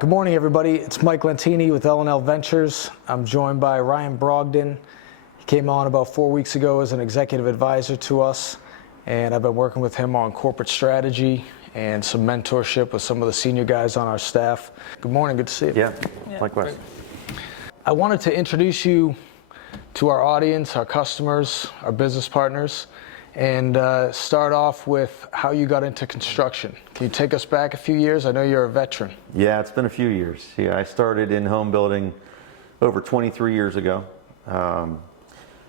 Good morning, everybody. It's Mike Lentini with L&L Ventures. I'm joined by Ryan Brogdon. He came on about 4 weeks ago as an executive advisor to us, and I've been working with him on corporate strategy and some mentorship with some of the senior guys on our staff. Good morning. Good to see you. Yeah, likewise. I wanted to introduce you to our audience, our customers, our business partners, and start off with how you got into construction. Can you take us back a few years? I know you're a veteran. Yeah, it's been a few years. Yeah, I started in home building over 23 years ago.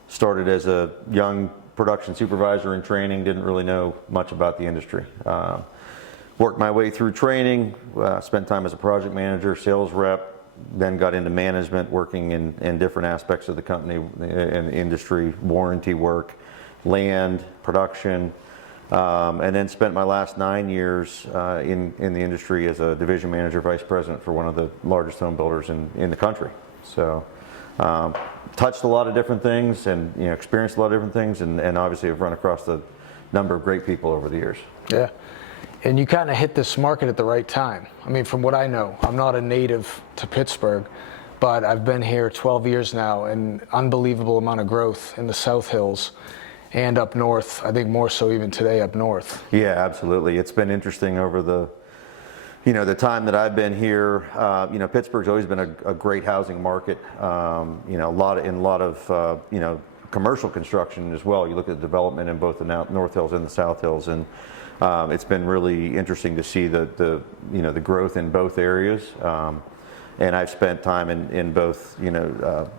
Started as a young production supervisor in training, didn't really know much about the industry. Worked my way through training, spent time as a project manager, sales rep, then got into management, working in different aspects of the company and industry, warranty work, land, production, and then spent my last 9 years in the industry as a division manager, vice president for one of the largest home builders in the country. So touched a lot of different things and experienced a lot of different things, and obviously have run across a number of great people over the years. Yeah, and you kind of hit this market at the right time. I mean, from what I know, I'm not a native to Pittsburgh, but I've been here 12 years now, and unbelievable amount of growth in the South Hills and up north. I think more so even today up north. Yeah, absolutely. It's been interesting over the time that I've been here. Pittsburgh's always been a great housing market. A lot of commercial construction as well. You look at the development in both the North Hills and the South Hills, and it's been really interesting to see the growth in both areas. And I've spent time in both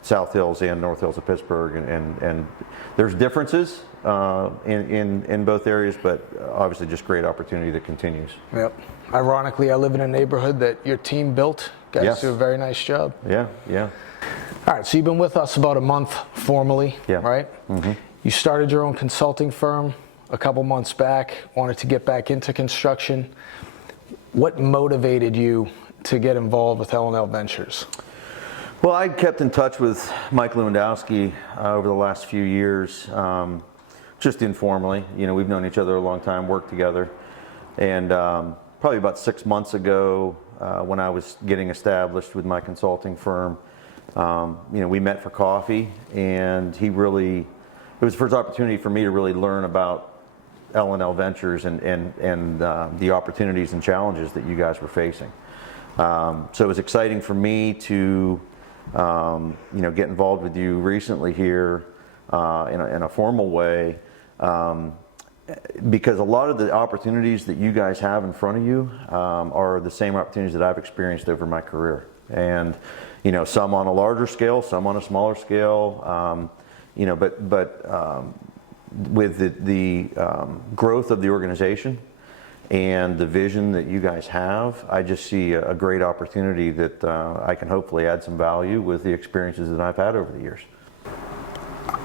South Hills and North Hills of Pittsburgh, and there's differences in both areas, but obviously just great opportunity that continues. Yep. Ironically, I live in a neighborhood that your team built. Guys Yes. do a very nice job. Yeah. All right, so you've been with us about a month formally, Yeah. right? Mm-hmm. You started your own consulting firm a couple months back, wanted to get back into construction. What motivated you to get involved with L&L Ventures? Well, I kept in touch with Mike Lewandowski over the last few years, just informally. We've known each other a long time, worked together, and probably about 6 months ago, when I was getting established with my consulting firm, we met for coffee, and it was the first opportunity for me to really learn about L&L Ventures and the opportunities and challenges that you guys were facing. So it was exciting for me to get involved with you recently here in a formal way, because a lot of the opportunities that you guys have in front of you are the same opportunities that I've experienced over my career, and some on a larger scale, some on a smaller scale, but with the growth of the organization and the vision that you guys have, I just see a great opportunity that I can hopefully add some value with the experiences that I've had over the years.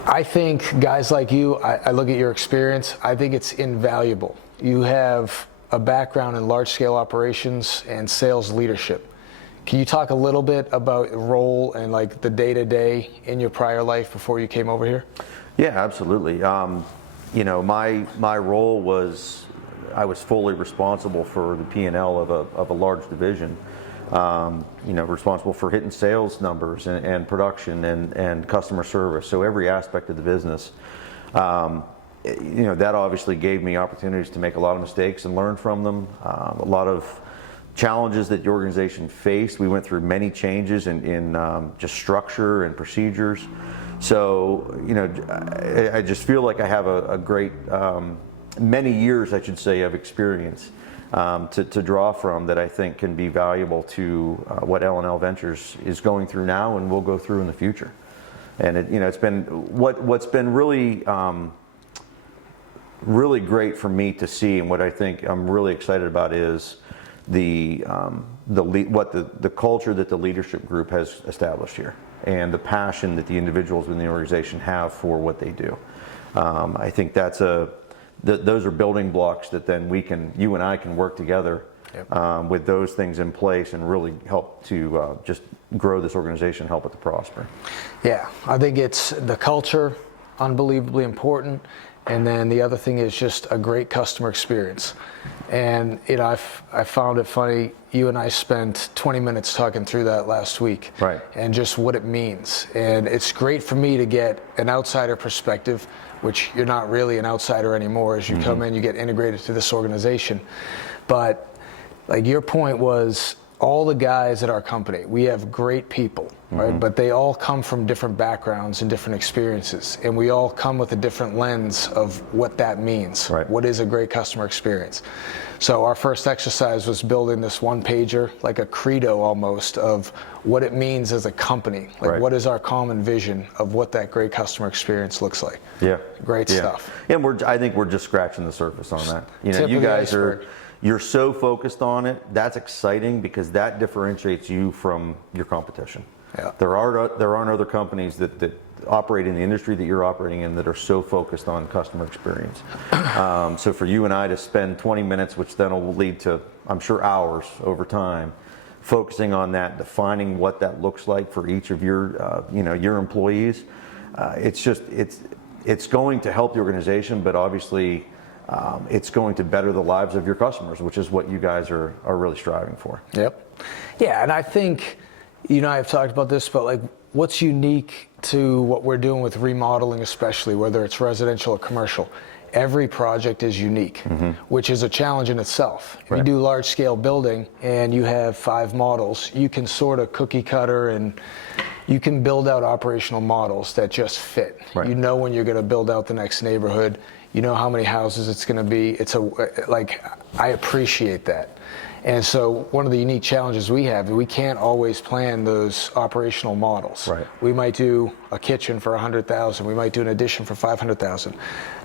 I think guys like you, I look at your experience, I think it's invaluable. You have a background in large-scale operations and sales leadership. Can you talk a little bit about the role and like the day-to-day in your prior life before you came over here? Yeah, absolutely. My role was, I was fully responsible for the P&L of a large division. Responsible for hitting sales numbers and production and customer service. So every aspect of the business. That obviously gave me opportunities to make a lot of mistakes and learn from them. A lot of challenges that the organization faced. We went through many changes in just structure and procedures. So I just feel like I have a great many years, I should say, of experience to draw from that I think can be valuable to what L&L Ventures is going through now and will go through in the future. And it's been what's been really really great for me to see, and what I think I'm really excited about is the culture that the leadership group has established here, and the passion that the individuals in the organization have for what they do. I think those are building blocks that then you and I can work together. Yep. With those things in place and really help to just grow this organization, help it to prosper. Yeah, I think it's the culture, unbelievably important, And then the other thing is just a great customer experience. And I found it funny, you and I spent 20 minutes talking through that last week. Right. And just what it means. And it's great for me to get an outsider perspective, which you're not really an outsider anymore. As you come in, you get integrated to this organization. But like your point was, all the guys at our company, we have great people, right? But they all come from different backgrounds and different experiences, and we all come with a different lens of what that means. Right. What is a great customer experience? So our first exercise was building this one pager, like a credo almost, of what it means as a company. Like Right. what is our common vision of what that great customer experience looks like? Yeah. Great Yeah. stuff. And I think we're just scratching the surface on that. You know, Tip you of the guys iceberg. you're so focused on it. That's exciting because that differentiates you from your competition. Yeah. There aren't other companies that operate in the industry that you're operating in that are so focused on customer experience. So for you and I to spend 20 minutes, which then will lead to, I'm sure, hours over time, focusing on that, defining what that looks like for each of your your employees, it's going to help the organization, but obviously it's going to better the lives of your customers, which is what you guys are really striving for. Yep. Yeah, and I think, you and I have talked about this, but like what's unique to what we're doing with remodeling, especially whether it's residential or commercial, every project is unique, which is a challenge in itself. If you Right. do large scale building and you have 5 models, you can sort of cookie cutter and you can build out operational models that just fit. Right. You know when you're going to build out the next neighborhood. You know how many houses it's going to be. I appreciate that. And so one of the unique challenges we have, we can't always plan those operational models. Right. We might do a kitchen for 100,000. We might do an addition for 500,000.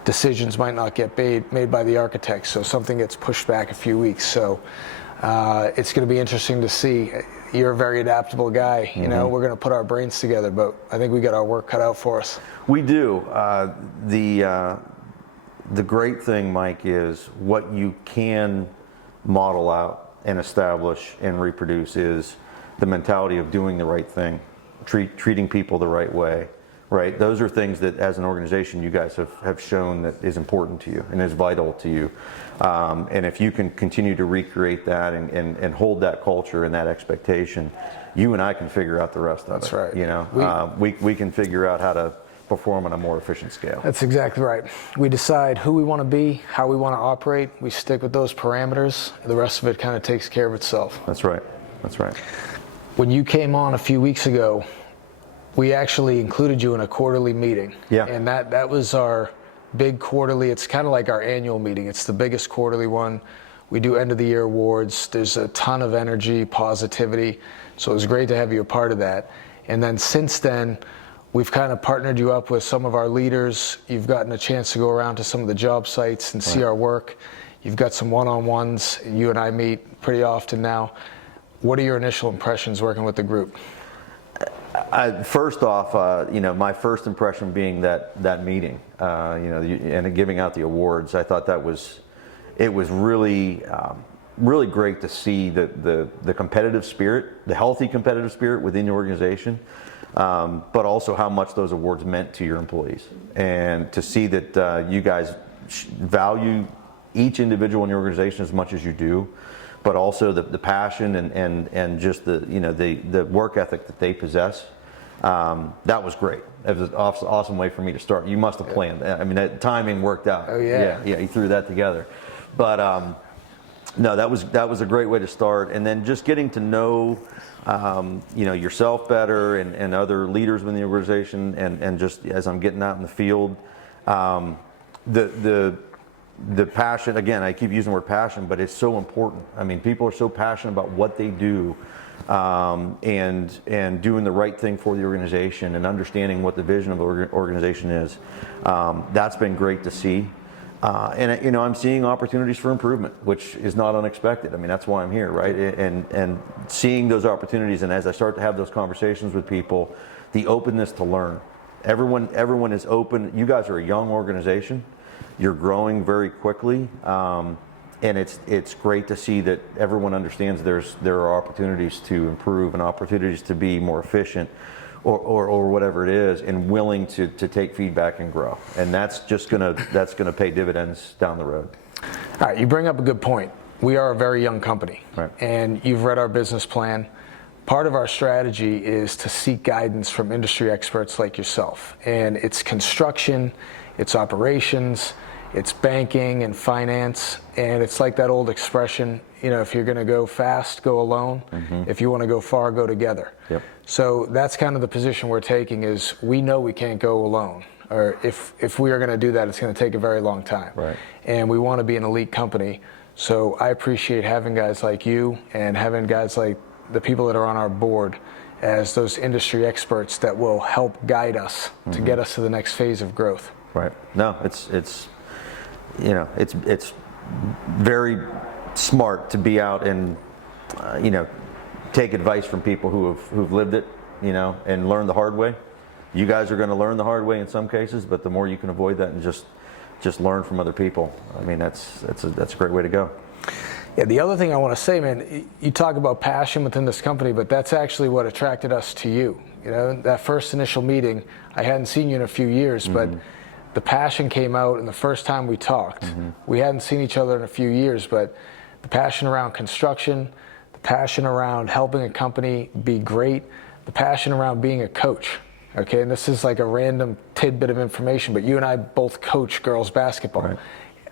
Decisions might not get made by the architects, so something gets pushed back a few weeks. So it's going to be interesting to see. You're a very adaptable guy. You know, we're going to put our brains together, but I think we got our work cut out for us. We do. The great thing, Mike, is what you can model out and establish and reproduce is the mentality of doing the right thing, treating people the right way, right? Those are things that as an organization you guys have shown that is important to you and is vital to you. And if you can continue to recreate that and hold that culture and that expectation, you and I can figure out the rest of it. That's right. You know, we can figure out how to perform on a more efficient scale. That's exactly right. We decide who we want to be, how we want to operate. We stick with those parameters. The rest of it kind of takes care of itself. That's right. That's right. When you came on a few weeks ago, we actually included you in a quarterly meeting. Yeah. And that was our big quarterly. It's kind of like our annual meeting. It's the biggest quarterly one. We do end of the year awards. There's a ton of energy, positivity. So it was great to have you a part of that. And then since then, we've kind of partnered you up with some of our leaders. You've gotten a chance to go around to some of the job sites and see our work. You've got some one-on-ones. You and I meet pretty often now. What are your initial impressions working with the group? First off, my first impression being that meeting, and giving out the awards, I thought it was really great to see the competitive spirit, the healthy competitive spirit within the organization. But also how much those awards meant to your employees, and to see that you guys value each individual in your organization as much as you do, but also the passion and just the work ethic that they possess. That was great. It was an awesome way for me to start. You must have planned that. I mean, that timing worked out. Oh yeah. Yeah, you threw that together. But no, that was a great way to start, and then just getting to know yourself better and other leaders within the organization, and just as I'm getting out in the field, the passion, again, I keep using the word passion, but it's so important. I mean, people are so passionate about what they do, and doing the right thing for the organization and understanding what the vision of the organization is. That's been great to see. And I'm seeing opportunities for improvement, which is not unexpected. I mean, that's why I'm here, right? And seeing those opportunities, and as I start to have those conversations with people, the openness to learn. Everyone is open. You guys are a young organization. You're growing very quickly, and it's great to see that everyone understands there are opportunities to improve and opportunities to be more efficient, or whatever it is, and willing to take feedback and grow. And that's gonna pay dividends down the road. All right, you bring up a good point. We are a very young company, Right. and you've read our business plan. Part of our strategy is to seek guidance from industry experts like yourself. And it's construction, it's operations, it's banking and finance, and it's like that old expression, if you're going to go fast, go alone. If you want to go far, go together. Yep. So that's kind of the position we're taking, is we know we can't go alone. Or if we are going to do that, it's going to take a very long time. Right. And we want to be an elite company. So I appreciate having guys like you and having guys like the people that are on our board as those industry experts that will help guide us to get us to the next phase of growth. Right. No, it's very smart to be out and take advice from people who've lived it, and learn the hard way. You guys are going to learn the hard way in some cases, but the more you can avoid that and just learn from other people, I mean, that's a great way to go. Yeah, the other thing I want to say, man, you talk about passion within this company, but that's actually what attracted us to you. That first initial meeting, I hadn't seen you in a few years, but the passion came out, and the first time we talked, we hadn't seen each other in a few years, but the passion around construction, the passion around helping a company be great, the passion around being a coach. Okay, and this is like a random tidbit of information, but you and I both coach girls basketball. Right.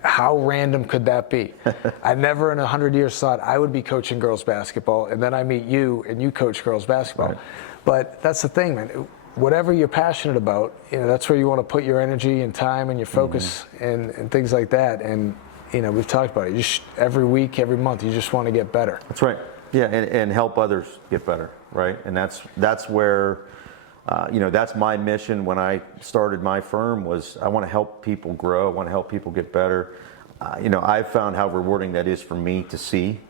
How random could that be? I never in 100 years thought I would be coaching girls basketball, and then I meet you and you coach girls basketball. Right. But that's the thing, man. Whatever you're passionate about, that's where you want to put your energy and time and your focus and things like that. And we've talked about it. Every week, every month, you just want to get better. That's right. Yeah, and help others get better, right? And that's where, that's my mission when I started my firm, was I want to help people grow. I want to help people get better. I've found how rewarding that is for me to see,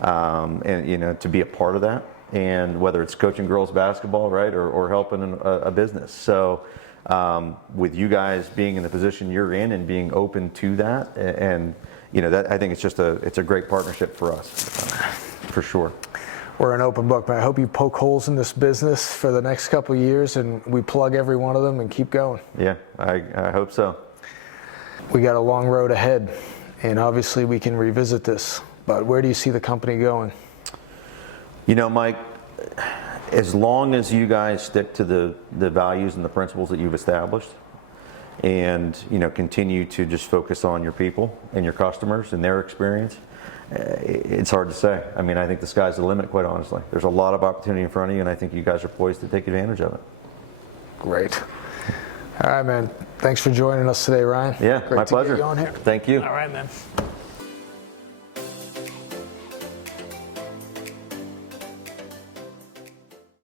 and to be a part of that. And whether it's coaching girls basketball, right, or helping a business. So with you guys being in the position you're in and being open to that, and that, I think it's a great partnership for us, for sure. We're an open book, man. I hope you poke holes in this business for the next couple of years, and we plug every one of them and keep going. Yeah, I hope so. We got a long road ahead, and obviously we can revisit this. But where do you see the company going? Mike, as long as you guys stick to the values and the principles that you've established, and continue to just focus on your people and your customers and their experience, it's hard to say. I mean, I think the sky's the limit, quite honestly. There's a lot of opportunity in front of you, and I think you guys are poised to take advantage of it. Great. All right, man. Thanks for joining us today, Ryan. Yeah, Great my to get pleasure. you on here. Thank you. All right, man.